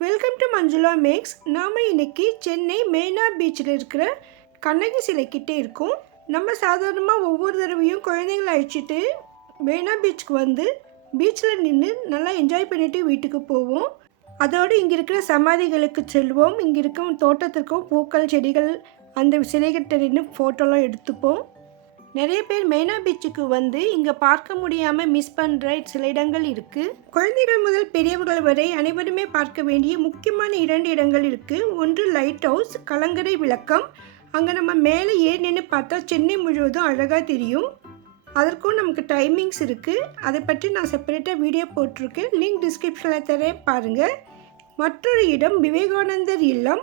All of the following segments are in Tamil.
வெல்கம் டு மஞ்சுளா மேக்ஸ் நாம் இன்னைக்கு சென்னை மெயினா பீச்சில் இருக்கிற கண்ணகி சிலைக்கிட்டே இருக்கோம். நம்ம சாதாரணமாக ஒவ்வொரு தடவையும் குழந்தைங்களை அழைச்சிட்டு மெயினா பீச்சுக்கு வந்து பீச்சில் நின்று நல்லா என்ஜாய் பண்ணிவிட்டு வீட்டுக்கு போவோம். அதோடு இங்கே இருக்கிற சமாதிகளுக்கு செல்வோம். இங்கே இருக்கும் தோட்டத்திற்கும் பூக்கள் செடிகள் அந்த சிலைகிட்ட நின்று ஃபோட்டோலாம் எடுத்துப்போம். நிறைய பேர் மெயினா பீச்சுக்கு வந்து இங்கே பார்க்க முடியாமல் மிஸ் பண்ணுற சில இடங்கள் இருக்குது குழந்தைகள் முதல் பெரியவர்கள் வரை அனைவருமே பார்க்க வேண்டிய முக்கியமான இரண்டு இடங்கள் இருக்குது ஒன்று லைட் ஹவுஸ் கலங்கரை விளக்கம். அங்கே நம்ம மேலே ஏறி நின்று பார்த்தா சென்னை முழுவதும் அழகாக தெரியும். அதற்கும் நமக்கு டைமிங்ஸ் இருக்குது அதை பற்றி நான் செப்பரேட்டாக வீடியோ போட்டிருக்கேன். லிங்க் டிஸ்கிரிப்ஷனில் தர பாருங்கள் மற்றொரு இடம் விவேகானந்தர் இல்லம்.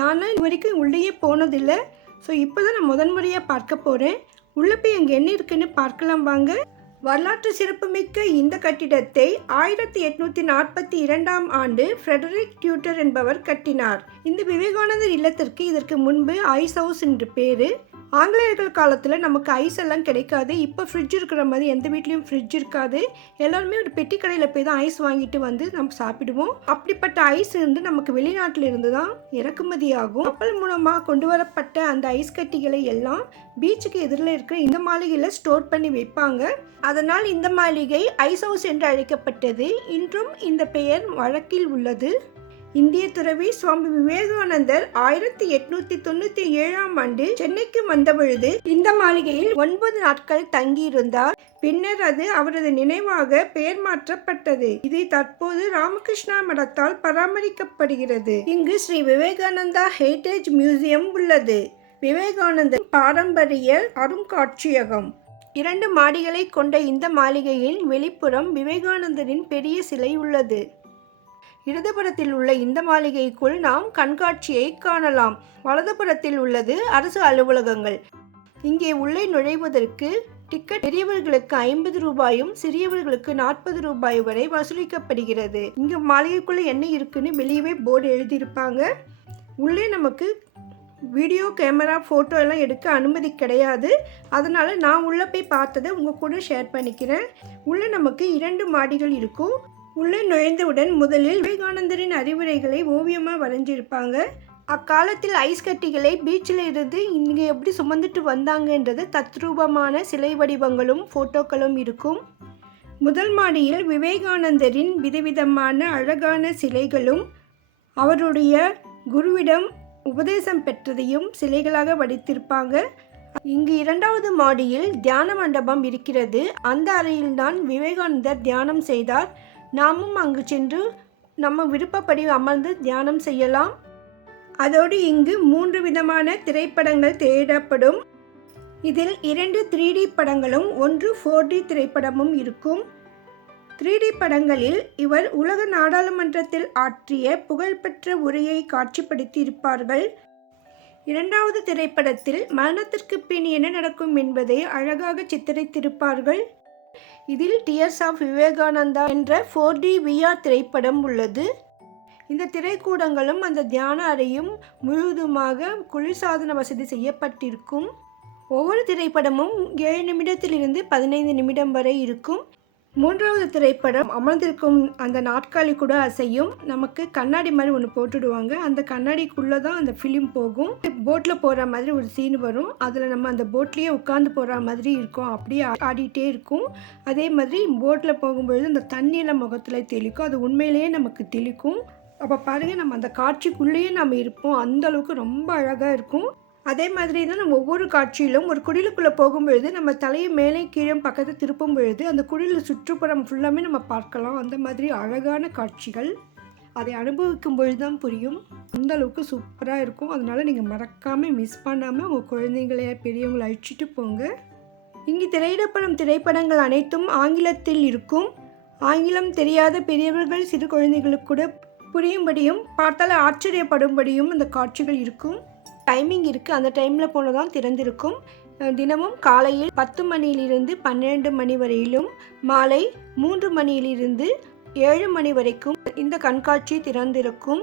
நானும் இது வரைக்கும் உள்ளேயே போனதில்லை. ஸோ இப்போ தான் நான் முதன்முறையாக பார்க்க போகிறேன் உள்ளே போய் அங்கே என்ன இருக்குன்னு பார்க்கலாம் வாங்க. வரலாற்று சிறப்புமிக்க இந்த கட்டிடத்தை ஆயிரத்தி எட்நூத்தி நாற்பத்தி இரண்டாம் ஆண்டு ஃப்ரெடரிக் டியூட்டர் என்பவர் கட்டினார். இந்த விவேகானந்தர் இல்லத்திற்கு இதற்கு முன்பு ஐஸ் ஹவுஸ் என்று பேரு. ஆங்கிலேயர்கள் காலத்தில் நமக்கு ஐஸ் எல்லாம் கிடைக்காது. இப்போ ஃப்ரிட்ஜ் இருக்கிற மாதிரி எந்த வீட்லேயும் ஃப்ரிட்ஜ் இருக்காது. எல்லாருமே ஒரு பெட்டி கடையில் போய் தான் ஐஸ் வாங்கிட்டு வந்து நம்ம சாப்பிடுவோம். அப்படிப்பட்ட ஐஸ் வந்து நமக்கு வெளிநாட்டில் இருந்து தான் இறக்குமதி ஆகும். கப்பல் மூலமாக கொண்டு வரப்பட்ட அந்த ஐஸ் கட்டிகளை எல்லாம் பீச்சுக்கு எதிரில் இருக்கிற இந்த மாளிகையில் ஸ்டோர் பண்ணி வைப்பாங்க. அதனால் இந்த மாளிகை ஐஸ் ஹவுஸ் என்று அழைக்கப்பட்டது. இன்றும் இந்த பெயர் வழக்கில் உள்ளது. இந்திய துறவி சுவாமி விவேகானந்தர் ஆயிரத்தி எட்நூத்தி தொண்ணூத்தி ஏழாம் ஆண்டு சென்னைக்கு வந்தபொழுது இந்த மாளிகையில் ஒன்பது நாட்கள் தங்கியிருந்தார். பின்னர் அது அவரது நினைவாக பெயர் மாற்றப்பட்டது. இது தற்போது ராமகிருஷ்ணா மடத்தால் பராமரிக்கப்படுகிறது. இங்கு ஸ்ரீ விவேகானந்தா ஹெரிடேஜ் மியூசியம் உள்ளது. விவேகானந்தர் பாரம்பரிய அருங்காட்சியகம் இரண்டு மாடிகளை கொண்ட இந்த மாளிகையின் வெளிப்புறம் விவேகானந்தரின் பெரிய சிலை உள்ளது. இடதுபுறத்தில் உள்ள இந்த மாளிகைக்குள் நாம் கண்காட்சியை காணலாம். வலதுபுறத்தில் உள்ளது அரசு அலுவலகங்கள். இங்கே உள்ளே நுழைவதற்கு டிக்கெட் பெரியவர்களுக்கு ஐம்பது ரூபாயும் சிறியவர்களுக்கு நாற்பது ரூபாய் வரை வசூலிக்கப்படுகிறது. இங்க மாளிகைக்குள்ள என்ன இருக்குன்னு வெளியவே போர்டு எழுதியிருப்பாங்க. உள்ளே நமக்கு வீடியோ கேமரா ஃபோட்டோ எல்லாம் எடுக்க அனுமதி கிடையாது. அதனால் நான் உள்ளே போய் பார்த்ததை உங்கள் கூட ஷேர் பண்ணிக்கிறேன். உள்ளே நமக்கு இரண்டு மாடிகள் இருக்கும். உள்ளே நுழைந்தவுடன் முதலில் விவேகானந்தரின் அறிவுரைகளை ஓவியமாக வரைஞ்சிருப்பாங்க. அக்காலத்தில் ஐஸ் கட்டிகளை பீச்சில் இருந்து இங்கே எப்படி சுமந்துட்டு வந்தாங்கன்றது தத்ரூபமான சிலை வடிவங்களும் ஃபோட்டோக்களும் இருக்கும். முதல் மாடியில் விவேகானந்தரின் விதவிதமான அழகான சிலைகளும் அவருடைய குருவிடம் உபதேசம் பெற்றதையும் சிலைகளாக வடித்திருப்பாங்க. இங்கு இரண்டாவது மாடியில் தியான மண்டபம் இருக்கிறது. அந்த அறையில்தான் விவேகானந்தர் தியானம் செய்தார். நாமும் அங்கு சென்று நம்ம விருப்பப்படி அமர்ந்து தியானம் செய்யலாம். அதோடு இங்கு மூன்று விதமான திரைப்படங்கள் தேடப்படும். இதில் இரண்டு த்ரீ டி படங்களும் ஒன்று ஃபோர் டி திரைப்படமும் இருக்கும். த்ரீ டி படங்களில் இவர் உலக நாடாளுமன்றத்தில் ஆற்றிய புகழ்பெற்ற உரையை காட்சிப்படுத்தி இருப்பார்கள் இரண்டாவது திரைப்படத்தில் மரணத்திற்கு பின் என்ன நடக்கும் என்பதை அழகாக சித்தரித்திருப்பார்கள். இதில் டியர்ஸ் ஆஃப் விவேகானந்தா என்ற ஃபோர் டி விஆர் திரைப்படம் உள்ளது. இந்த திரைக்கூடங்களும் அந்த தியான அறையும் முழுவதுமாக குளிர்சாதன வசதி செய்யப்பட்டிருக்கும். ஒவ்வொரு திரைப்படமும் ஏழு நிமிடத்திலிருந்து பதினைந்து நிமிடம் வரை இருக்கும். மூன்றாவது திரைப்படம் அமர்ந்திருக்கும் அந்த நாட்காலி கூட அசையும். நமக்கு கண்ணாடி மாதிரி ஒன்று போட்டுடுவாங்க. அந்த கண்ணாடிக்குள்ளே தான் அந்த ஃபிலிம் போகும். போட்டில் போகிற மாதிரி ஒரு சீன் வரும். அதில் நம்ம அந்த போட்லேயே உட்காந்து போகிற மாதிரி இருக்கும். அப்படியே ஆடிட்டே இருக்கும். அதே மாதிரி போட்டில் போகும்பொழுது அந்த தண்ணியில் முகத்தில் தெளிக்கும். அது உண்மையிலேயே நமக்கு தெளிக்கும். அப்போ பாருங்கள் நம்ம அந்த காட்சிக்குள்ளேயே நம்ம இருப்போம். அந்த அளவுக்கு ரொம்ப அழகாக இருக்கும். அதே மாதிரி தான் நம்ம ஒவ்வொரு காட்சியிலும் ஒரு குடிலுக்குள்ளே போகும்பொழுது நம்ம தலையை மேலே கீழே பக்கத்தை திருப்பும் பொழுது அந்த குடிலில் சுற்றுப்புறம் ஃபுல்லாமே நம்ம பார்க்கலாம். அந்த மாதிரி அழகான காட்சிகள் அதை அனுபவிக்கும் பொழுது தான் புரியும். அந்த அளவுக்கு சூப்பராக இருக்கும். அதனால் நீங்கள் மறக்காமல் மிஸ் பண்ணாமல் உங்கள் குழந்தைங்களை பெரியவங்களை அழிச்சிட்டு போங்க. இங்கு திரையிடப்படும் திரைப்படங்கள் அனைத்தும் ஆங்கிலத்தில் இருக்கும். ஆங்கிலம் தெரியாத பெரியவர்கள் சிறு குழந்தைகளுக்கு கூட புரியும்படியும் பார்த்தால் ஆச்சரியப்படும்படியும் அந்த காட்சிகள் இருக்கும். டைமிங் இருக்குது அந்த டைமில் போனதான் திறந்திருக்கும். தினமும் காலையில் பத்து மணியிலிருந்து பன்னிரெண்டு மணி வரையிலும் மாலை மூன்று மணியிலிருந்து ஏழு மணி வரைக்கும் இந்த கண்காட்சி திறந்திருக்கும்.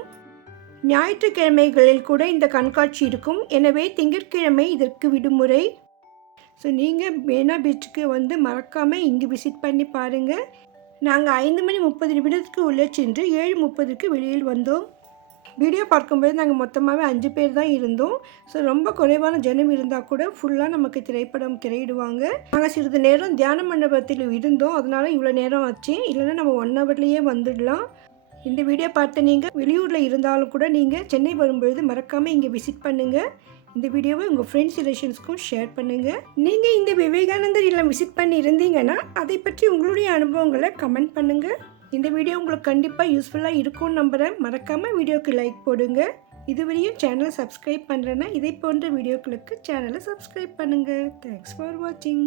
ஞாயிற்றுக்கிழமைகளில் கூட இந்த கண்காட்சி இருக்கும். எனவே திங்கட்கிழமை இதற்கு விடுமுறை. ஸோ நீங்கள் பேனா பீச்சுக்கு வந்து மறக்காமல் இங்கே விசிட் பண்ணி பாருங்கள் நாங்கள் ஐந்து மணி முப்பது நிமிடத்துக்கு உள்ளே சென்று ஏழு முப்பதுக்கு வெளியில் வந்தோம். வீடியோ பார்க்கும்போது நாங்கள் மொத்தமாகவே அஞ்சு பேர் தான் இருந்தோம். ஸோ ரொம்ப குறைவான ஜனம் இருந்தால் கூட ஃபுல்லாக நமக்கு திரைப்படம் திரையிடுவாங்க. நாங்கள் சிறிது நேரம் தியான மண்டபத்தில் இருந்தோம். அதனால் இவ்வளோ நேரம் ஆச்சு. இல்லைன்னா நம்ம ஒன் ஹவர்லேயே வந்துடலாம். இந்த வீடியோ பார்த்து நீங்கள் வெளியூரில் இருந்தாலும் கூட நீங்கள் சென்னை வரும்பொழுது மறக்காமல் இங்கே விசிட் பண்ணுங்கள் இந்த வீடியோவை உங்கள் ஃப்ரெண்ட்ஸ் ரிலேஷன்ஸ்க்கும் ஷேர் பண்ணுங்கள் நீங்கள் இந்த விவேகானந்தர் இல்லம் விசிட் பண்ணி இருந்தீங்கன்னா அதை பற்றி உங்களுடைய அனுபவங்களை கமெண்ட் பண்ணுங்கள் இந்த வீடியோ உங்களுக்கு கண்டிப்பாக யூஸ்ஃபுல்லாக இருக்கும்னு நம்புகிறேன் மறக்காமல் வீடியோக்கு லைக் போடுங்க. இதுவரையும் சேனலை சப்ஸ்கிரைப் பண்ணுறேன்னா இதை போன்ற வீடியோக்களுக்கு சேனலை சப்ஸ்கிரைப் பண்ணுங்கள் தேங்க்ஸ் ஃபார் வாட்சிங்